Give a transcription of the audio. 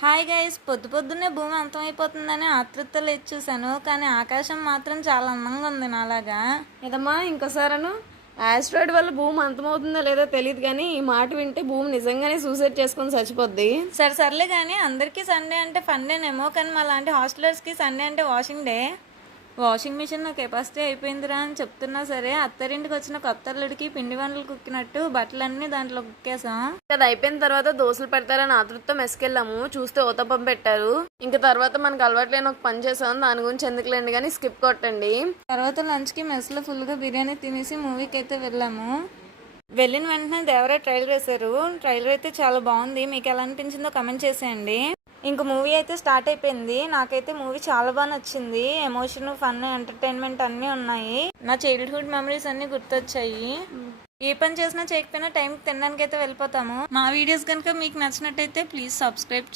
Hi guys, పొద్దు పొద్దున్నే భూమి అంతమైపోతుందని ఆతృతలో లేచి చూశాను. కానీ ఆకాశం మాత్రం చాలా అందంగా ఉంది నాలాగా. ఏదమ్మా ఇంకోసారను ఆస్ట్రాయిడ్ వల్ల భూమి అంతమవుతుందో లేదో తెలియదు, కానీ ఈ మాట వింటే భూమి నిజంగానే సూసైడ్ చేసుకుని చచ్చిపోద్ది. సర్లే కానీ అందరికీ సండే అంటే ఫండేనేమో, కానీ మా లాంటి హాస్టలర్స్కి సండే అంటే వాషింగ్ డే. వాషింగ్ మిషన్ నా కెపాసిటీ అయిపోయిందిరా అని చెప్తున్నా సరే, అత్తరింటికి వచ్చిన కొత్త అల్లుడికి పిండి వంటలు కుక్కినట్టు బట్టలన్నీ దాంట్లో కుక్కేసాం. అది అయిపోయిన తర్వాత దోశలు పెడతారని ఆతృతతో మెస్కెళ్ళాము. చూస్తే ఊతప్పం పెట్టారు. ఇంకా తర్వాత మనకు అలవాట్లేని ఒక పని చేసాం, దాని గురించి ఎందుకులేండి కానీ స్కిప్ కొట్టండి. తర్వాత లంచ్కి మెస్లో ఫుల్గా బిర్యానీ తినేసి మూవీకి అయితే వెళ్ళాము. వెళ్ళిన వెంటనే దేవరా ట్రైలర్ వేశారు. ట్రైలర్ అయితే చాలా బాగుంది. మీకు ఎలా అనిపించిందో కమెంట్ చేసేయండి. ఇంక మూవీ అయితే స్టార్ట్ అయిపోయింది. నాకైతే మూవీ చాలా బాగా నచ్చింది. ఎమోషన్, ఫన్, ఎంటర్టైన్మెంట్ అన్నీ ఉన్నాయి. నా చైల్డ్హుడ్ మెమరీస్ అన్నీ గుర్తొచ్చాయి. ఏ పని చేసినా చేయకపోయినా టైంకి తినడానికి అయితే వెళ్ళిపోతాము. మా వీడియోస్ కనుక మీకు నచ్చినట్టయితే ప్లీజ్ సబ్స్క్రైబ్